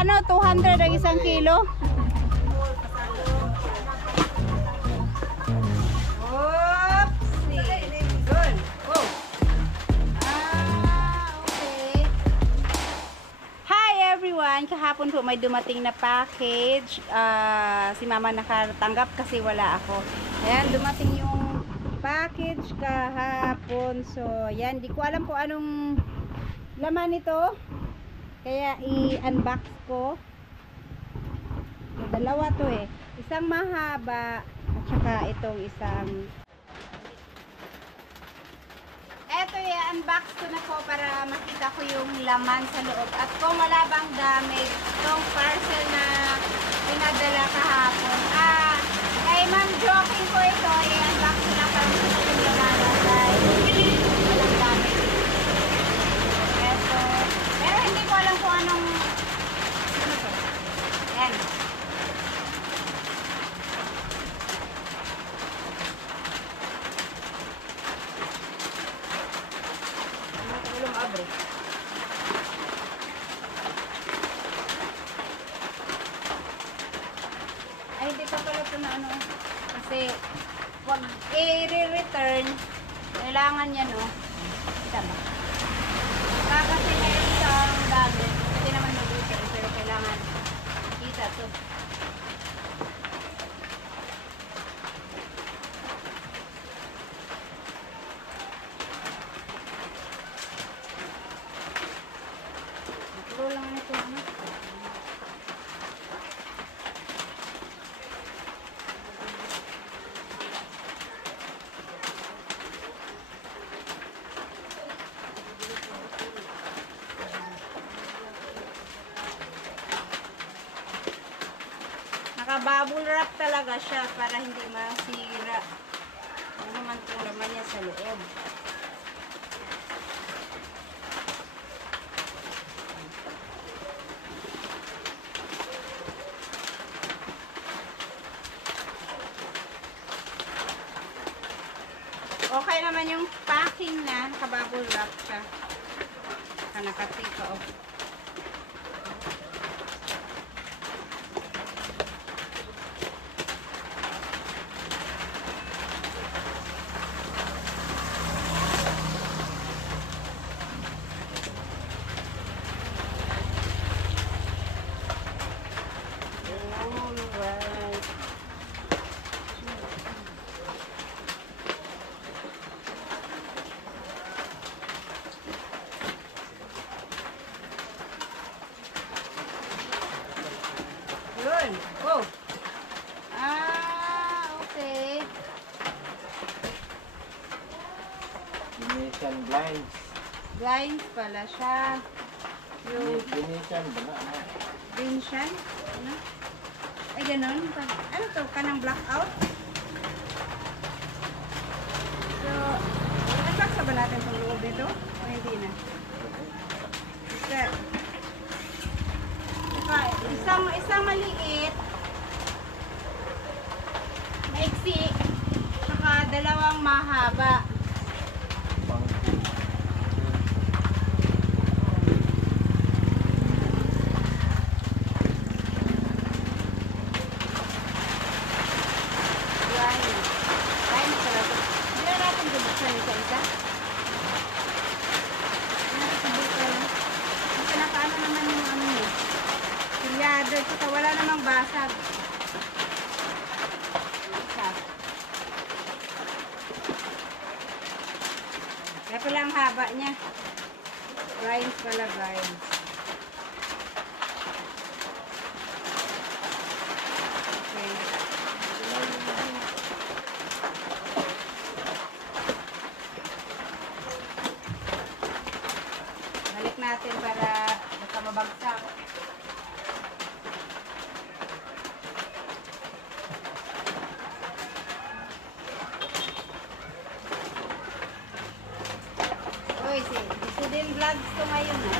ano, 200 ang isang kilo. Kahapon po may dumating na package. Si mama nakatanggap kasi wala ako. Ayan, dumating yung package kahapon. So, yan. Di ko alam kung anong laman nito. Kaya i-unbox ko. Dalawa to eh. Isang mahaba at saka itong isang. Eto i-unbox ko na po para makita ko yung laman sa loob. At kung wala bang damage, itong parcel na pinadala kahapon. Kay Ma'am Joking ko ito, i-unbox ko na para makita yung laman. Walang damage. Eto. Pero hindi ko alam kung anong ano to. Ayan. Ay, hindi pa pala ito na ano. Kasi, wag i-return, kailangan yan, oh. Kita ba? Kasi meron siyang gamit. Pwede naman mag-return, pero kailangan kita to. Lang ito, ano? Naka-bubble wrap talaga siya para hindi masira. Ano naman itong laman niya sa loob. Okay naman yung packing na, naka-bubble wrap siya. Nakatika, oh. Yun. Oh. Okay. Venetian blinds. Blinds pala siya. Yung Venetian ba na? Venetian? Ano? Ay, ganun. Ano to? Kanang blackout? So, nagpaksa ba natin itong loob ito? O hindi na? Okay. Isang maliit, maiksi, saka dalawang mahaba. Line pala ito. Hindi na natin bubuksan isa-isa. Kasi nakaano naman yung ano niya. Silyado, tsaka wala namang basag. Kaya pala ang haba niya. Grinds pala, grinds. Okay. Balik natin para baka mabagsak. Uy, si Din Vlogs to ngayon, ha?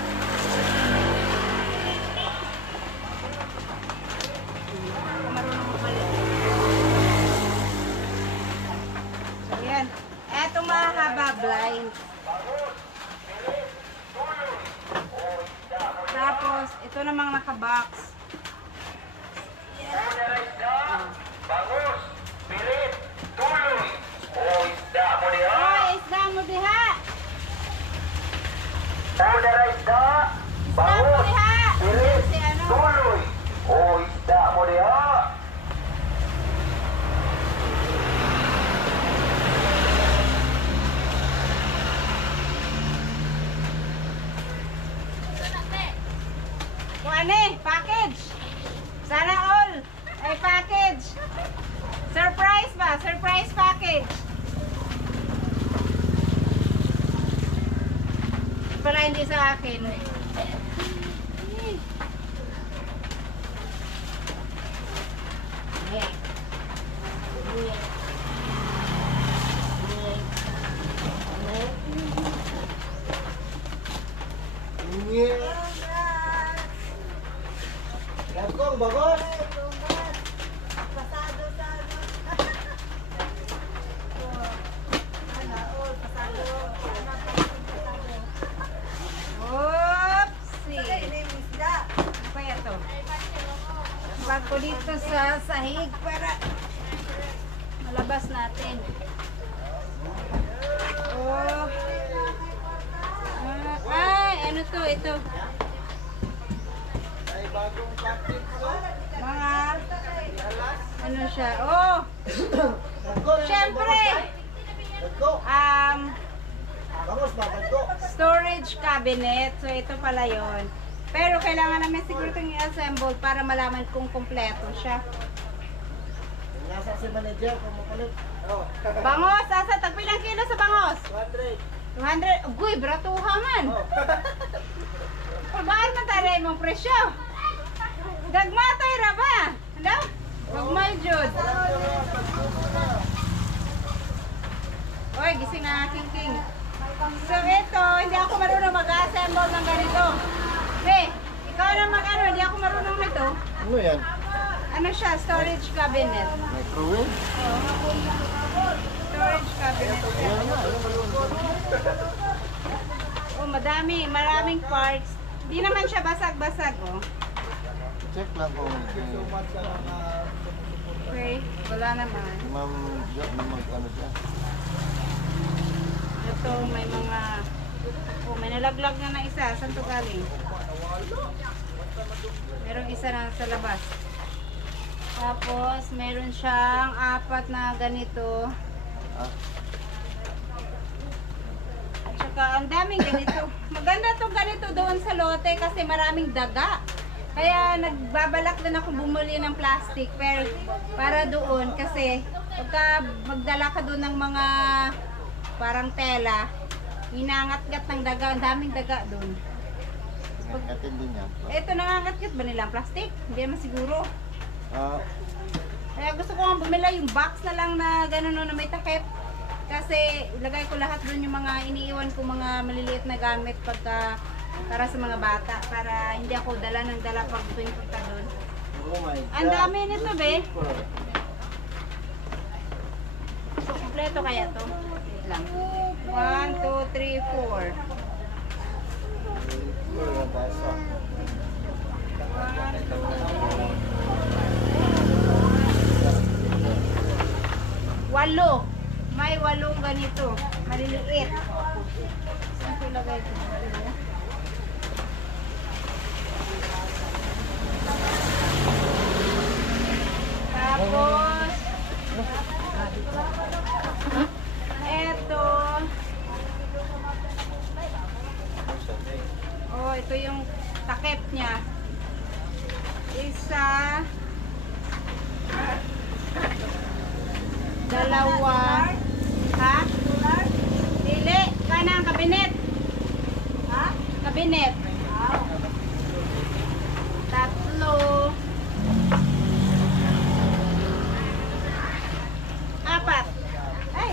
Ako marunong magmali. So, yan. Etong mahaba blind. Tapos, ito namang nakabox. Bangus, pilit, tuloy, o isda mo diha. Oy, isda mo diha. Udara isda, Isda mo bangus, diha. pilit, Si ano? tuloy, o isda mo diha. Kuane, package. Sana all. Ay, package. Surprise ba? Surprise package. Pala hindi sa akin. Gagong, bagos. Oopsie. Ano kaya to? Bag ko dito sa sahig para malabas natin. Oh. Ay, ano to? Ito. Ay, bagong plastic ko. Mga ano siya? Oh, Gagong. syempre. Gagong. Bagos ba? Gagong. Storage cabinet. So ito pala 'yon. Pero kailangan namin siguro itong i-assemble para malaman kung kompleto siya. Nasa si manager, kumukulit. Oh. Bangos, asa tagpilang kilo sa bangos? 200. 200. Uy, bratuha man. Oh. Pabaan man tayo mong presyo. Gagmatay ra ba? Ano? Gagmay jud. Oy, gising na king king. So ito, hindi ako marunong mag-assemble ng ganito. Hey, ikaw na mag-ano, hindi ako marunong nito. Ano yan? Ano siya? Storage cabinet. Microwave? Storage cabinet siya. Oh, maraming parts. Hindi naman siya basag-basag, oh. Check lang kung Okay, wala naman. Ma'am Jo na mag-ano dyan. Ito, may mga... Oh, may nalaglag na isa. Saan to galing? Merong isa na sa labas. Tapos, meron siyang 4 na ganito. Ah, At saka, ang daming ganito. Maganda tong ganito doon sa lote kasi maraming daga. Kaya nagbabalak din ako bumuli ng plastic para doon kasi pagka magdala ka doon ng mga parang tela, inangat-gat ng daga, ang daming daga doon. ngatin din yan. Ito nangangat-gat ba nilang plastic? Hindi naman siguro. Ah, Kaya gusto ko nga bumila yung box na lang na gano'n no, na may takip. Kasi ilagay ko lahat doon yung mga iniiwan ko mga maliliit na gamit pagka para sa mga bata. Para hindi ako dala ng dala pag tuwing punta doon. oh my God. Ang dami nito, be. So, kompleto kaya to? Wait lang. 1, 2, 3, 4. Puro basa. 8. May 8 ganito. Maliliit. Saan ko ilagay ito? Tapos, eto. Oh, ito yung takip niya. Isa. Dalawa. Ha? Dili. Kanang kabinet. Ha? Kabinet. Tatlo. 4. Ay.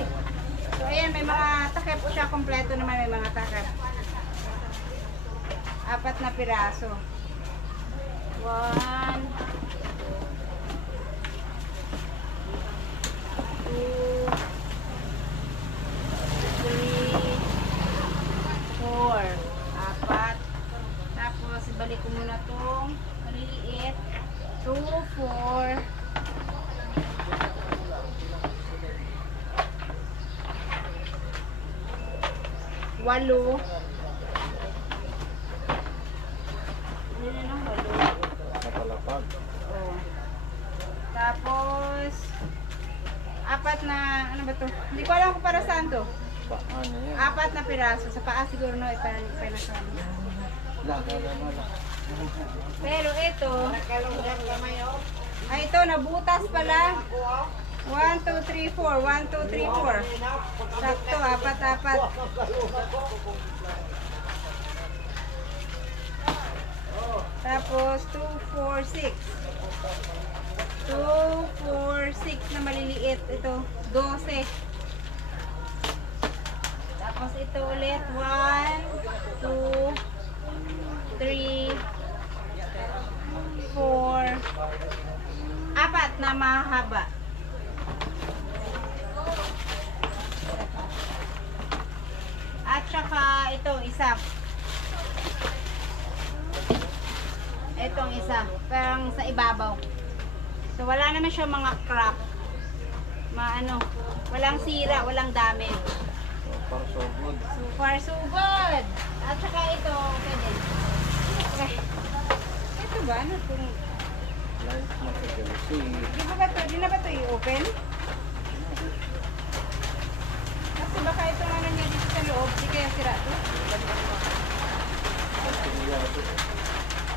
So, ayan. May mga takip siya. Kompleto naman may mga takip. 4 na piraso. 1, 2, 3, 4. 4. Tapos balik ko muna tong maliliit. 2, 4. Walo. Ano na ng walo? Kapalapag. Oh. Tapos, 4 na, ano ba to? Hindi ko alam kung para saan to. Ano yan? 4 na piraso. Sa paa siguro no, ipanasama. Wala. Pero ito, ay ito, nabutas pala. 1, 2, 3, 4. 1, 2, 3, 4. Sakto, 4. Tapos, 2, 4, 6. 2, 4, 6 na maliliit. Ito, 12. Tapos ito ulit, 1, 2, 3, 4. 4 na mahaba. At saka ito, isa. Itong isa, parang sa ibabaw. So wala naman siya mga crack. Walang sira, walang dami. So far so So far so good. good. At saka ito, okay din. Okay. Ito ba? Ano itong... Life Masagalsi. Di na ba ito i-open? Kasi baka itong ano niya dito sa loob, di kaya sira ito.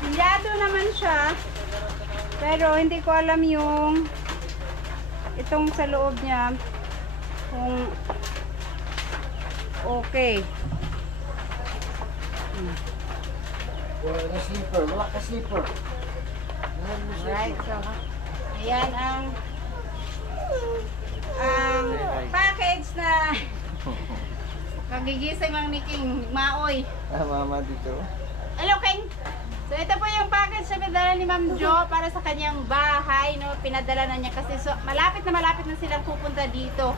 Pilyado naman siya. Pero hindi ko alam yung itong sa loob niya kung okay. Wala ka slipper. Wala ka slipper. Alright, so ayan ang package na magigising ang Niking Maoy. Mama dito. Hello, King! So ito po yung package na pinadala ni Ma'am Jo para sa kanyang bahay, no? Pinadala na niya kasi malapit na silang pupunta dito.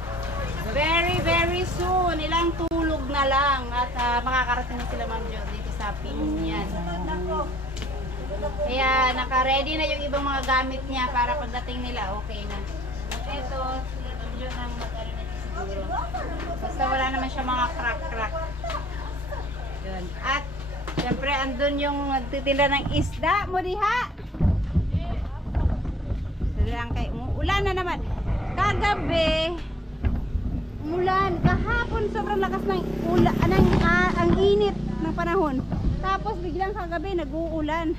Very, very soon. Ilang tulog na lang at makakarating na sila Ma'am Jo dito sa Pinyan. Kaya naka-ready na yung ibang mga gamit niya para pagdating nila okay na. Ito, si Ma'am Jo nang mag-ano na siguro. Basta wala naman siya mga crack-crack. Yun. At siyempre andun yung nagtitinda ng isda mo diha. Ulan na naman. Kagabi umulan, kahapon sobrang lakas ng ulan, ang init ng panahon. Tapos biglang kagabi nag-uulan.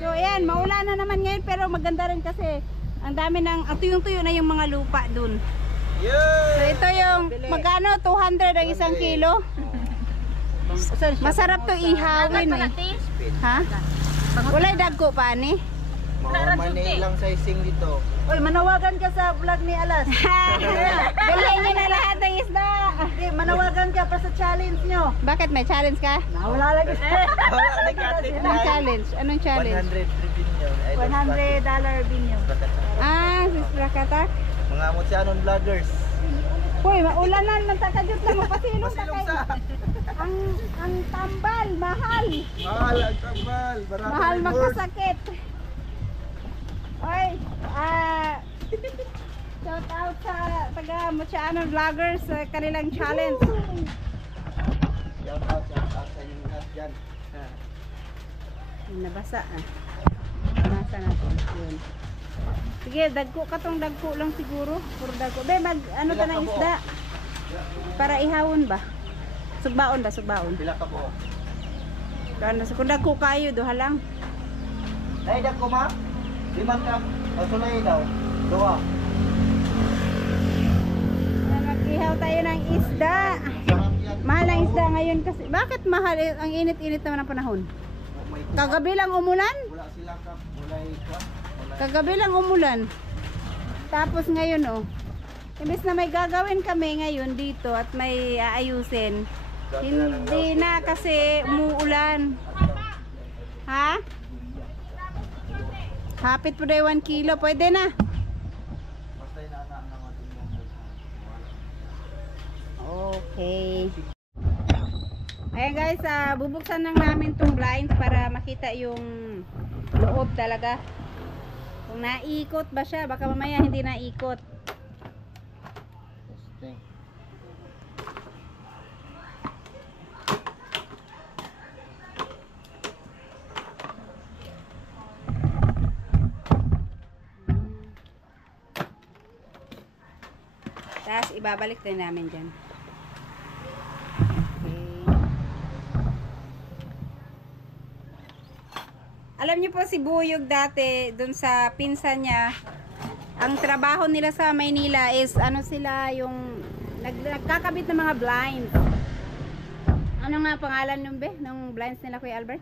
So ayan, maulan na naman ngayon pero maganda rin kasi ang dami ng tuyong-tuyo na yung mga lupa dun. So ito yung magkano 200 ang isang kilo. Masarap to ihawin eh. Ha? Walay dagko pa ni. Mga manay lang sizing dito. Oy, manawagan ka sa vlog ni Alas. Bilhin niyo na lahat ng isda. Manawagan ka pa sa challenge nyo. Bakit may challenge ka? Wala lagi. Anong challenge? Anong challenge? 100 revenue. $100 binyo. Ah, sis Rakatak. Mga mutyanon vloggers. Hoy, maulanan man takajut lang mapasilong takay. Ang tambal mahal. Mahal ang tambal. Mahal makasakit. Oy, shout out sa taga Mutyanon vloggers sa kanilang challenge. Shout out sa inyo lahat dyan. Nabasa ah. Nasa natin. Yun. Sige, dagko lang siguro. Puro dagko. Be, ano ka ng isda? Para ihawon ba? Sugbaon ba? Sugbaon. Pila ka po? Kung dagko kayo, duha lang. Ay, dako ma? 5 ka. O sulay daw. 2. Mag-ihaw tayo ng isda. Sarap yan. Mahal ang isda ngayon kasi. Bakit mahal? Ang init-init naman ang panahon. Kagabi lang umulan? Wala sila ka. Wala. Kagabi lang umulan. Tapos ngayon oh. Imbes na may gagawin kami ngayon dito at may aayusin. Hindi na kasi umuulan. Ha? Hapit po daw 1 kilo. Pwede na. Basta inaanak na natin. Okay. Ayan guys, bubuksan lang namin tong blinds para makita yung loob talaga. Kung naikot ba siya, baka mamaya hindi naikot. Testing. Tapos ibabalik din namin dyan. Okay. Alam niyo po si Buyog dati, dun sa pinsan niya, ang trabaho nila sa Maynila is ano sila yung nagkakabit ng mga blinds. Ano nga pangalan nung ng blinds nila, Kuya Albert?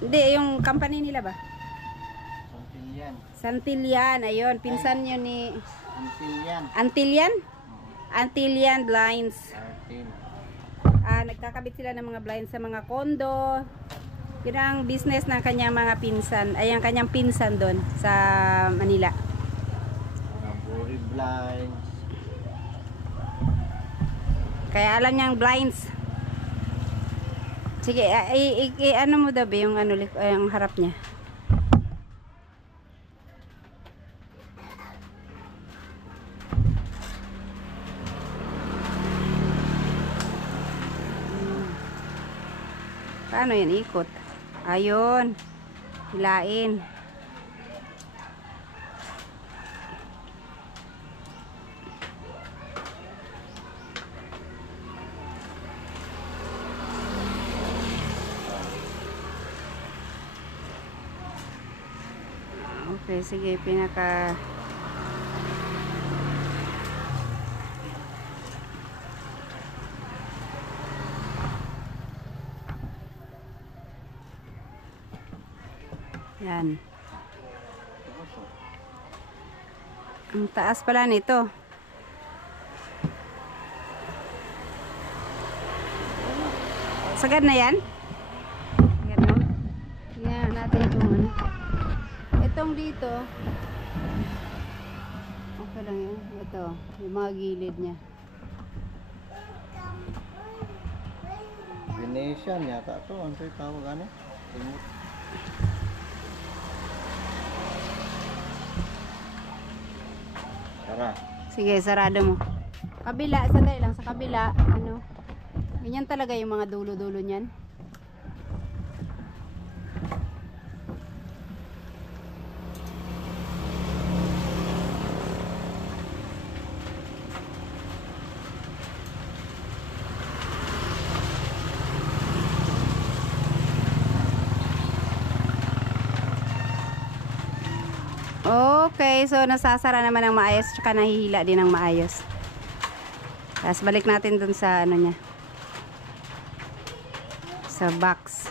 Hindi, yung company nila ba? Santillan. Santillan, ayun, pinsan yun ni Santillan. Antillian? Antillian Blinds. 13. Nagkakabit sila ng mga blinds sa mga kondo. Yun ang business ng kanyang mga pinsan. Ay, ang kanyang pinsan doon sa Manila. Mga buri blinds. Kaya alam niyang blinds. Sige, ano mo daw ba yung yung harap niya? Paano yan ikot? Ayun. Hilain. Okay, sige, pinaka yan. Ang taas pala nito. Sagad na yan? Sagad no? Tingnan natin kung ano. Itong dito, okay lang yan. Ito, yung mga gilid niya. Venetian yata to. Ano yung tawag ano? Remote. Tara. Sige, sarado mo. Kabila, sandali lang. Sa kabila, ano, ganyan talaga yung mga dulo-dulo niyan. Okay, so nasasara naman ng maayos, tsaka nahihila din ng maayos. Tapos balik natin dun sa ano niya, sa box.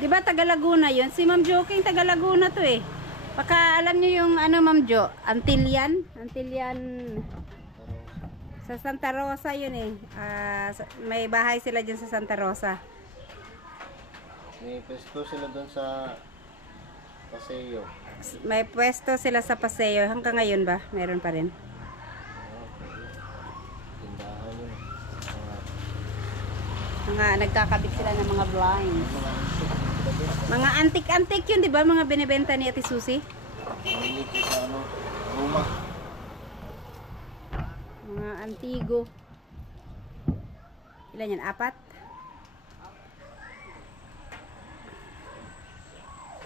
Diba taga Laguna yun? Si Ma'am Joking taga Laguna to eh. Baka alam niyo yung ano Ma'am Jo, Antillian? Antillian sa Santa Rosa yun eh. May bahay sila dyan sa Santa Rosa. May pwesto sila doon sa Paseo. May pwesto sila sa Paseo. Hanggang ngayon ba? Meron pa rin. Tindahan yun. Nagkakabit sila ng mga blinds. Mga antik-antik yun, di ba? Mga binibenta ni Ate Susie. Mahilig ko sa ano, Roma. Mga antigo. Ilan yan? 4?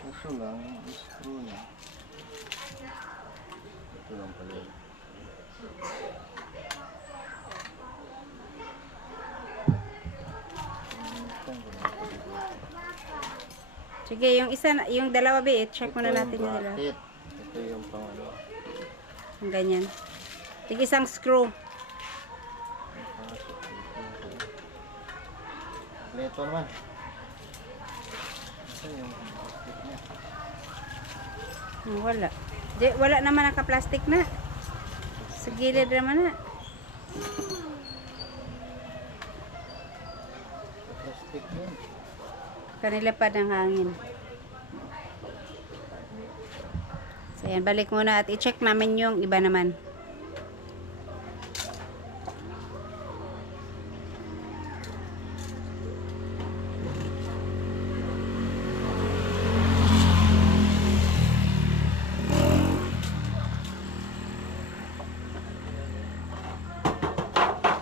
Ito lang, screw niya. Ito lang pala. Sige, yung isa, yung dalawa ba check muna natin yung dalawa. Ito yung pang ano. Yung ganyan. Sige, isang screw. Ito naman. Ito yung plastic niya. Wala. Wala naman naka-plastic na. Sa gilid naman na. Plastic yun. Kanila pa ng hangin. So, ayan, balik muna at i-check namin yung iba naman.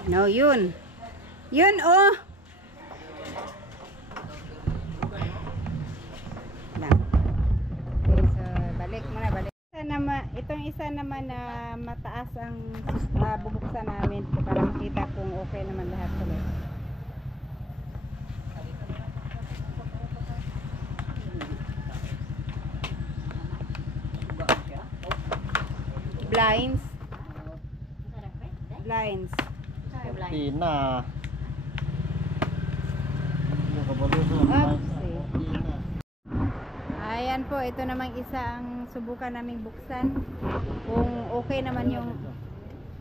No, yun. Yun, oh. Lang. Okay, so, balik muna, balik. Itong isa naman na mataas ang bubuksan namin para makita kung okay naman lahat ulit. Blinds. Blinds. Tina. Ayan po, ito namang isa ang subukan naming buksan. Kung okay naman yung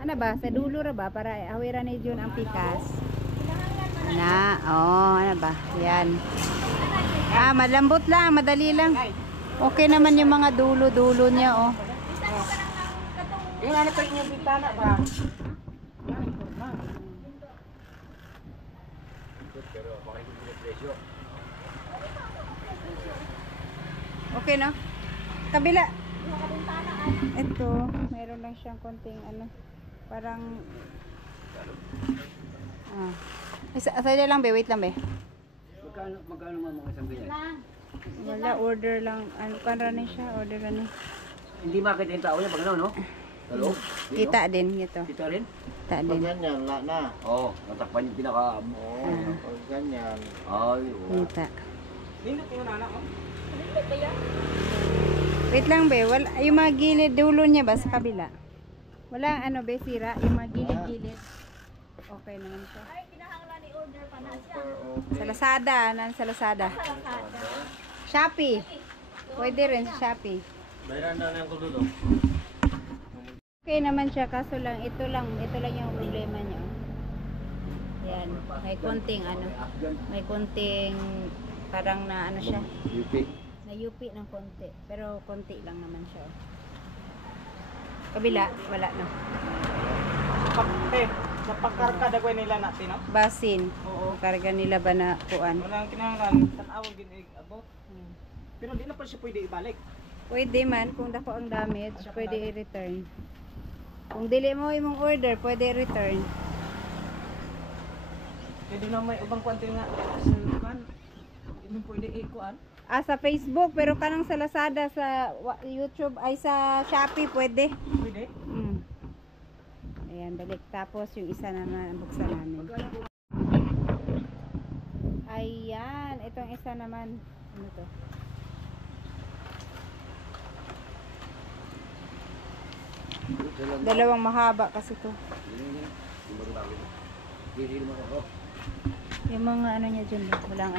ano ba, sa dulo ra ba para awiran ni Jun ang pikas. Ano ba? Yan. Malambot lang, madali lang. Okay naman yung mga dulo-dulo niya, oh. Yung ano pa yung bintana ba? Okay, no? Kabila. Ito, mayroon lang siyang konting ano, parang isa lang be, wait lang be. Magkano mga isang ganyan? Wala, order lang. Ano pa rin siya, order rin. Hindi makita yung tao niya pag ano, no? Hello? Kita din, ito. Kita rin? Kita din. Ganyan, wala na. Oo, natakpan yung pinaka... ganyan. Ay, oo. Kita. Hindi ko na anak, Wait lang be, wala, yung mga gilid, dulo niya ba sa kabila? Wala ano be, sira, yung mga gilid-gilid. Okay naman siya. Ay, kinahanglan ni order pa na siya. Sa Lazada, sa Lazada. Shopee. Pwede rin sa Shopee. Bayaran na lang ko dulo. Okay naman siya, kaso lang, ito lang yung problema niya. Yan, may konting may konting parang na ano siya. UP. Na UP ng konti, pero konti lang naman siya. Kabila, wala na. Sa pagkarga dagway nila natin, no? Basin. Oo. Karga nila ba na kuan? Walang kinahanglan, tanawag ginig abot. Pero di na pa siya pwede ibalik. Pwede man, kung dako ang damage, pwede i-return. Kung dili mo imong order, pwede i-return. Pwede na may ubang kwante nga. Kan, hindi pwede ikuan. Sa Facebook, pero kanang sa Lazada, sa YouTube, ay sa Shopee, pwede. Pwede? Ayan, balik. Tapos yung isa naman, ang buksan namin. Ayan, itong isa naman. Ano to? Dalawang mahaba kasi to. Yung mga ano niya dyan, walang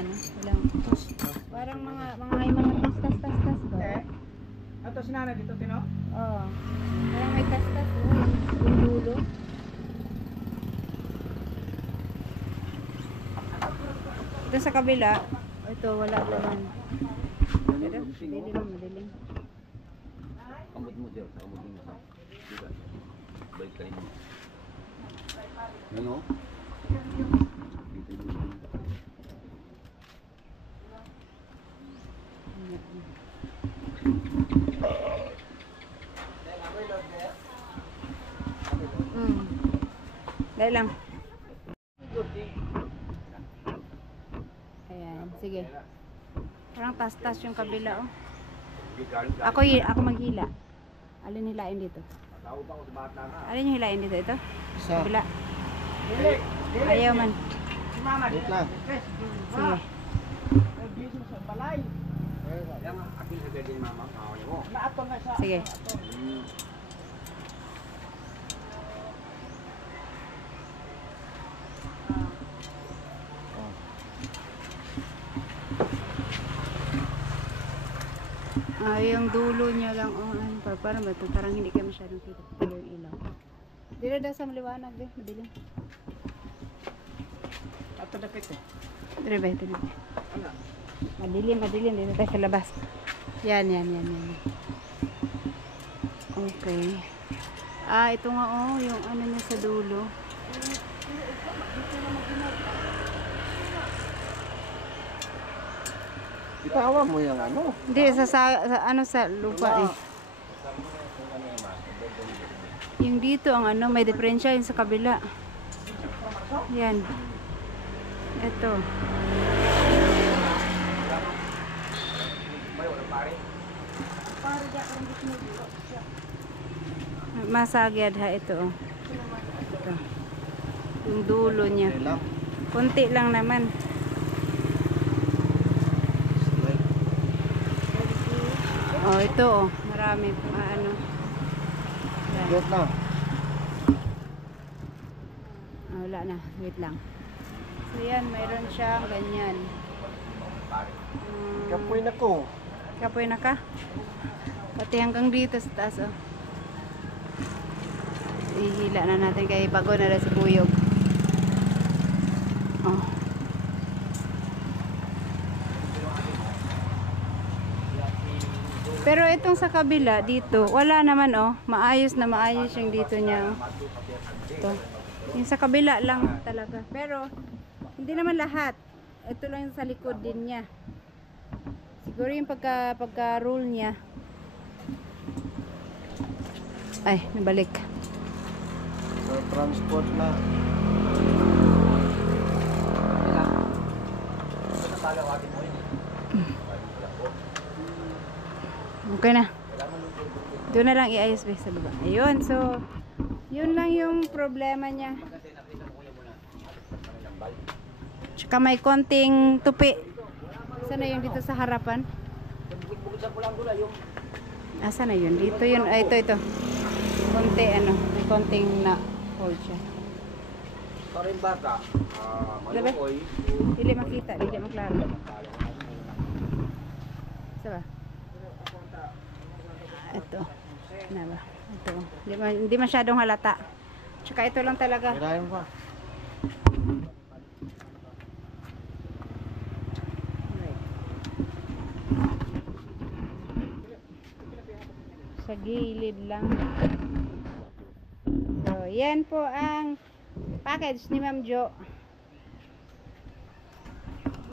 parang mga tas ba? Ato sinana dito, Tino? Oo. Parang may tas yung dulo. Ito sa kabila, ito wala naman. Pero, madilim. Ambot mo dyan, ambot mo sa. Balik ka rin mo. Ano? Dahil lang. Ayan, sige. Parang tas-tas yung kabila, oh. Ako maghila. Alin hilain dito? Alin yung hilain dito? Ito? Isa. Kabila. Ayaw man. Wait lang. Sige. Sige. Yung dulo niya lang, parang ba ito? Parang hindi kayo masyadong kita yung ilaw. Dito daw sa maliwanag, madilim. Ato dapit eh. Dito ba? Madilim, dito tayo sa labas. Yan. Okay. Ito nga yung ano niya sa dulo. Itawa mo yung ano. Hindi, sa lupa eh. Yung dito ang ano, may diferensya yung sa kabila. Yan. Ito. Masagad ha ito. Ito. Yung dulo niya. Lang. Kunti lang naman. Oh, ito oh. Marami. Ano. Yan. Yes na. Wala na. Wait lang. So yan, mayroon siyang ganyan. Kapoy na ko. Kapoy na ka? Pati hanggang dito sa taas oh. Ihila na natin kay bago na rin si Buyog. Oh. Pero itong sa kabila dito, wala naman oh. Maayos na maayos yung dito niya. Ito. Yung sa kabila lang talaga. Pero hindi naman lahat. Ito lang yung sa likod din niya. Siguro yung pagka-roll niya. Ay, nabalik. So, transport na. Okay na. Doon na lang iayos ba sa baba. Ayun, so yun lang yung problema niya. Tsaka may konting tupi. Sana yung dito sa harapan? Asa na yun? Dito yun. Ay, ito. Konti ano. May konting na hold siya. Karin bata, Gabi? Dili makita. Dili maklaro. Saba? Ito. Na ba? Ito. Hindi masyadong halata. Tsaka ito lang talaga. Kirayan pa. Sa gilid lang. So, yan po ang package ni Ma'am Jo.